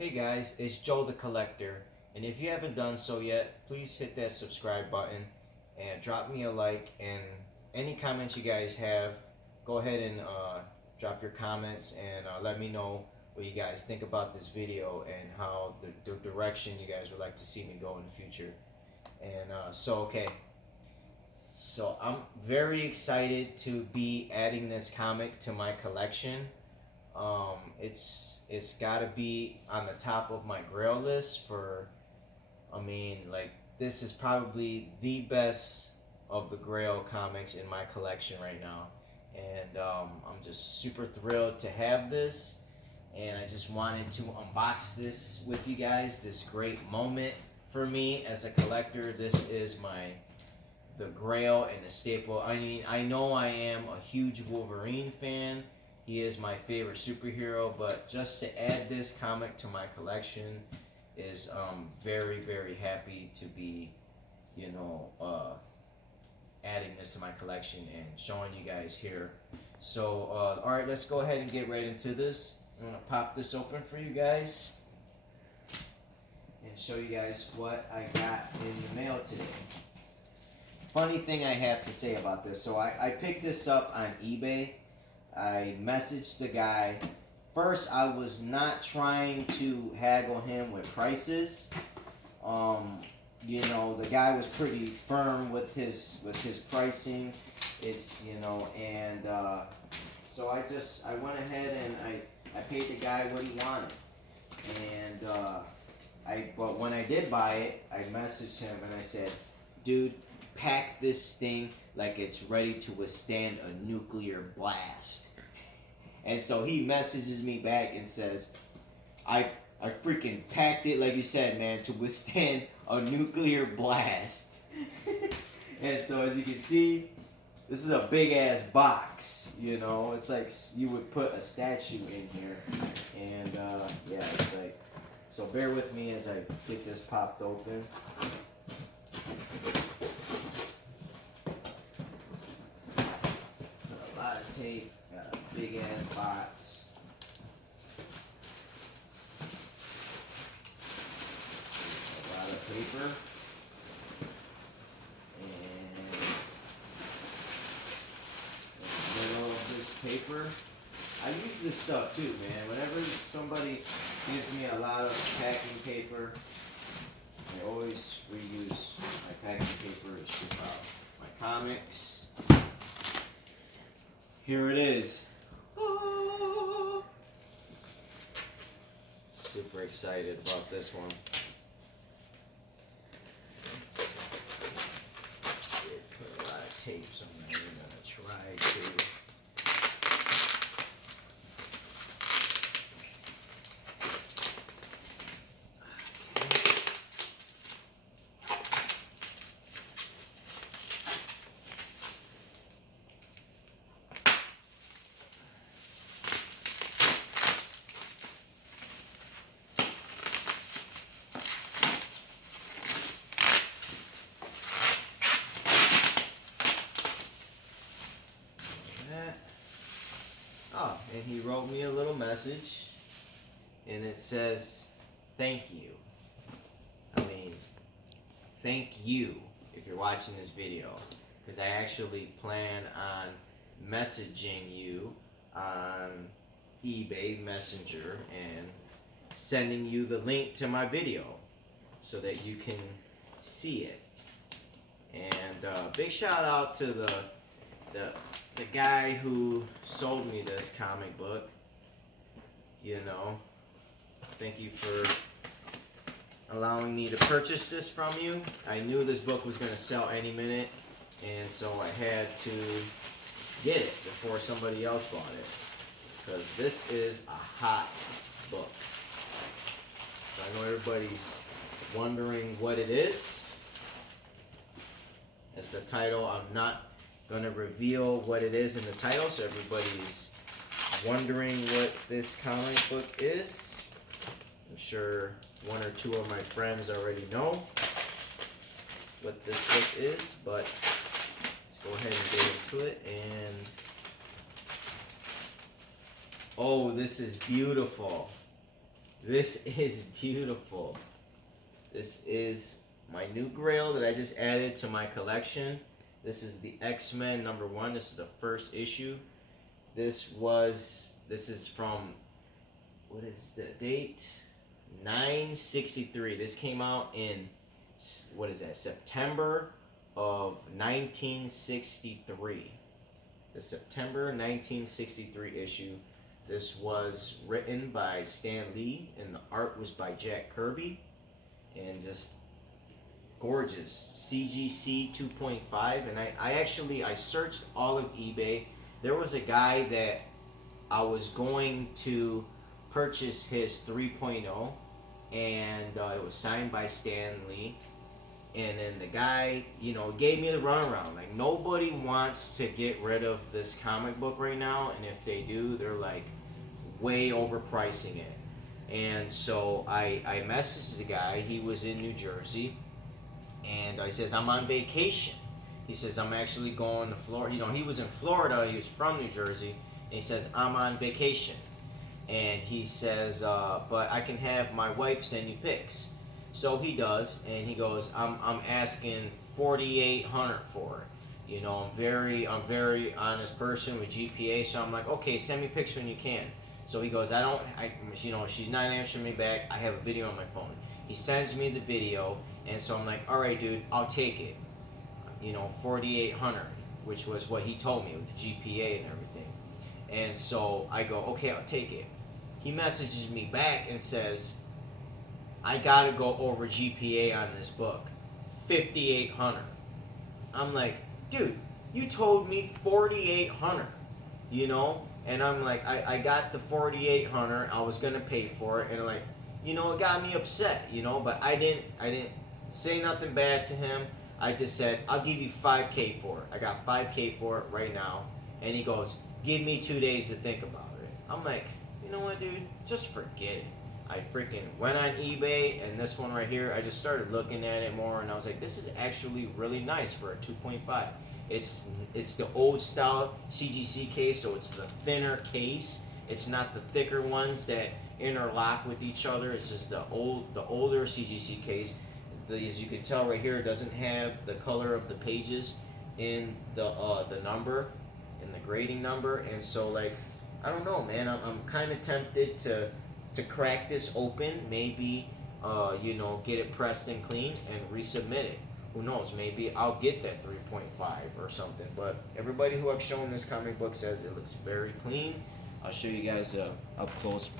Hey guys, it's Joe the Collector, and if you haven't done so yet, please hit that subscribe button and drop me a like. And any comments you guys have, go ahead and drop your comments and let me know what you guys think about this video and how the direction you guys would like to see me go in the future. And so I'm very excited to be adding this comic to my collection. It's got to be on the top of my Grail list for. This is probably the best of the Grail comics in my collection right now, and I'm just super thrilled to have this. And I just wanted to unbox this with you guys. This great moment for me as a collector. This is the Grail and the staple. I mean, I know I am a huge Wolverine fan. He is my favorite superhero, but just to add this comic to my collection is very, very happy to be, adding this to my collection and showing you guys here. So, all right, let's go ahead and get right into this. I'm going to pop this open for you guys and show you guys what I got in the mail today. Funny thing I have to say about this. So I picked this up on eBay. I messaged the guy. First, I was not trying to haggle him with prices. The guy was pretty firm with his pricing. So I went ahead and I paid the guy what he wanted. But when I did buy it, I messaged him and I said, dude, pack this thing like it's ready to withstand a nuclear blast. And so he messages me back and says, I freaking packed it, like you said, man, to withstand a nuclear blast. And so as you can see, this is a big ass box, It's like you would put a statue in here. And it's like, so bear with me as I get this popped open. A lot of tape, got a big ass box. A lot of paper. And in the middle of this paper, I use this stuff too, man. Whenever somebody gives me a lot of packing paper, I always reuse my packing paper to ship out my comics. Here it is. Super excited about this one. Put a lot of tapes on there. We're gonna try to. Oh, and he wrote me a little message, and it says, thank you. Thank you if you're watching this video, because I actually plan on messaging you on eBay Messenger and sending you the link to my video so that you can see it. And big shout out to the guy who sold me this comic book. Thank you for allowing me to purchase this from you. I knew this book was going to sell any minute, and so I had to get it before somebody else bought it, because this is a hot book. So I know everybody's wondering what it is. As the title, I'm not going to reveal what it is in the title, so everybody's wondering what this comic book is. I'm sure one or two of my friends already know what this book is, but let's go ahead and get into it. And oh, this is beautiful. This is beautiful. This is my new Grail that I just added to my collection. This is the X-Men #1. This is the first issue. This is from, what is the date? 963. This came out in, what is that, September of 1963. The September 1963 issue. This was written by Stan Lee, and the art was by Jack Kirby. And just gorgeous. CGC 2.5. And I searched all of eBay. There was a guy that I was going to purchase his 3.0, and it was signed by Stan Lee. And then the guy, gave me the runaround. Like, nobody wants to get rid of this comic book right now, and if they do, they're like way overpricing it. And so I messaged the guy. He was in New Jersey, and I says, I'm on vacation. He says, I'm actually going to Florida. He was in Florida. He was from New Jersey, and he says, I'm on vacation. And he says, but I can have my wife send you pics. So he does, and he goes, I'm asking $4,800 for it. I'm very honest person with GPA, so I'm like, okay, send me pics when you can. So he goes, she's not answering me back. I have a video on my phone. He sends me the video, and so I'm like, all right, dude, I'll take it. $4,800, which was what he told me with the GPA and everything. And so I go, okay, I'll take it. He messages me back and says, I gotta go over GPA on this book, $5,800. I'm like, dude, you told me $4,800, and I'm like, I got the $4,800. I was gonna pay for it, and like, it got me upset, but I didn't say nothing bad to him. I just said, I'll give you $5,000 for it. I got $5,000 for it right now. And he goes, give me 2 days to think about it. I'm like, you know what, dude? Just forget it. I freaking went on eBay, and this one right here, I just started looking at it more, and I was like, this is actually really nice for a 2.5. It's the old style CGC case, so it's the thinner case. It's not the thicker ones that interlock with each other. It's just the older CGC case. As you can tell right here, it doesn't have the color of the pages in the number, in the grading number, and so like, I don't know, man. I'm kind of tempted to crack this open, maybe get it pressed and clean and resubmit it. Who knows? Maybe I'll get that 3.5 or something. But everybody who I've shown this comic book says it looks very clean. I'll show you guys up close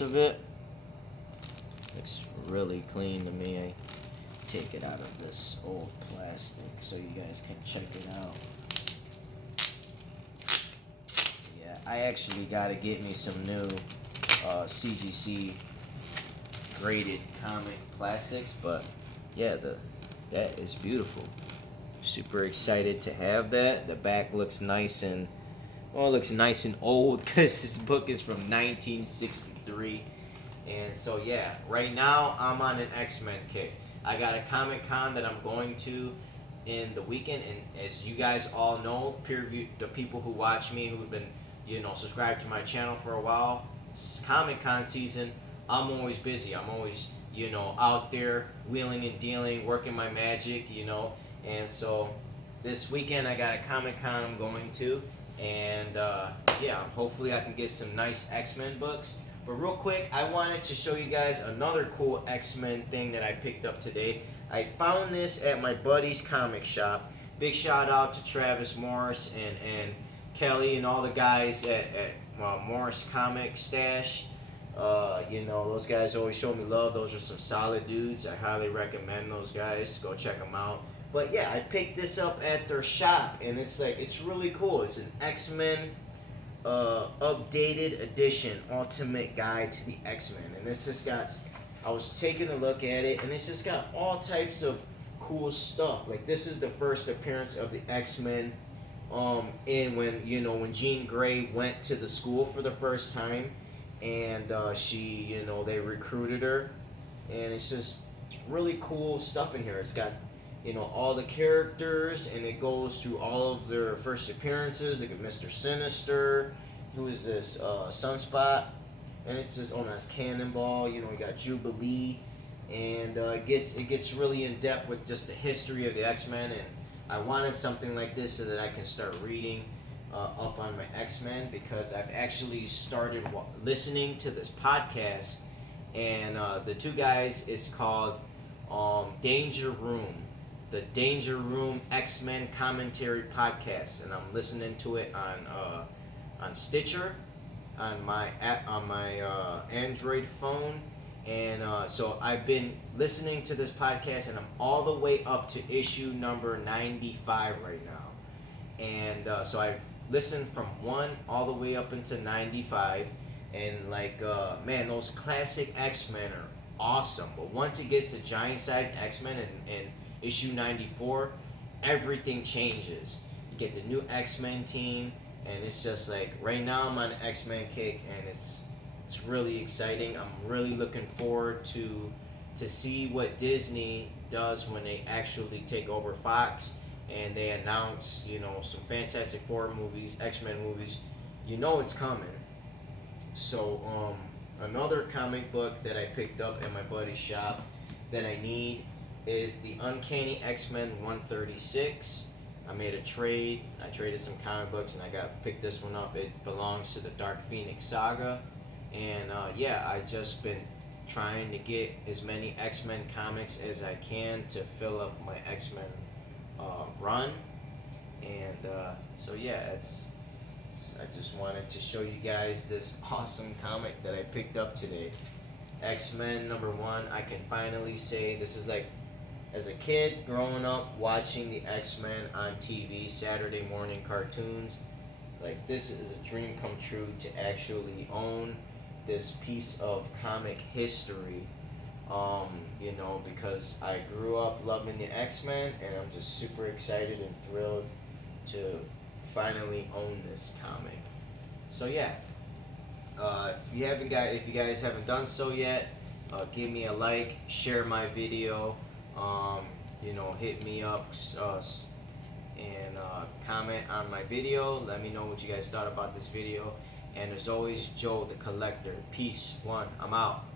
of it. Looks really clean to me. I take it out of this old plastic so you guys can check it out. Yeah, I actually got to get me some new CGC graded comic plastics, but yeah, that is beautiful. Super excited to have that. The back looks nice and old because this book is from 1963. And so yeah, right now I'm on an X-Men kick. I got a Comic-Con that I'm going to in the weekend, and as you guys all know, the people who watch me, who've been subscribed to my channel for a while, Comic-Con season, I'm always busy. I'm always out there wheeling and dealing, working my magic, and so this weekend I got a Comic-Con I'm going to, and yeah, hopefully I can get some nice X-Men books. But real quick, I wanted to show you guys another cool X-Men thing that I picked up today. I found this at my buddy's comic shop. Big shout out to Travis Morris and Kelly and all the guys at Morris Comic Stash. Those guys always show me love. Those are some solid dudes. I highly recommend those guys. Go check them out. But yeah, I picked this up at their shop, and it's really cool. It's an X-Men updated edition, Ultimate Guide to the X-Men, and this just got, I was taking a look at it, and it's just got all types of cool stuff. Like, this is the first appearance of the X-Men and when Jean Grey went to the school for the first time, and she, they recruited her, and it's just really cool stuff in here. It's got all the characters, and it goes through all of their first appearances. They got Mr. Sinister, who is this, Sunspot, and it's just it's Cannonball. You know, we got Jubilee, and it gets really in depth with just the history of the X-Men. And I wanted something like this so that I can start reading up on my X-Men, because I've actually started listening to this podcast, and the two guys, it's called Danger Room, the Danger Room X-Men commentary podcast, and I'm listening to it on Stitcher, on my Android phone, and so I've been listening to this podcast, and I'm all the way up to issue number 95 right now, and so I've listened from 1 all the way up into 95, and like man, those classic X-Men are awesome, but once it gets to giant size X-Men and issue 94, everything changes. You get the new X-Men team, and it's just like, right now I'm on an X-Men kick, and it's really exciting. I'm really looking forward to see what Disney does when they actually take over Fox and they announce, you know, some Fantastic Four movies, X-Men movies. You know it's coming. So another comic book that I picked up at my buddy's shop that I need is the Uncanny X-Men 136. I made a trade. I traded some comic books and I picked this one up. It belongs to the Dark Phoenix saga. And yeah, I just been trying to get as many X-Men comics as I can to fill up my X-Men run. And so yeah, I just wanted to show you guys this awesome comic that I picked up today. X-Men #1. I can finally say this is like, as a kid growing up watching the X-Men on TV, Saturday morning cartoons, like, this is a dream come true to actually own this piece of comic history, you know, because I grew up loving the X-Men, and I'm just super excited and thrilled to finally own this comic. So yeah, if you guys haven't done so yet, give me a like, share my video, you know, hit me up, and comment on my video. Let me know what you guys thought about this video. And as always, Joe the Collector. Peace. 1. I'm out.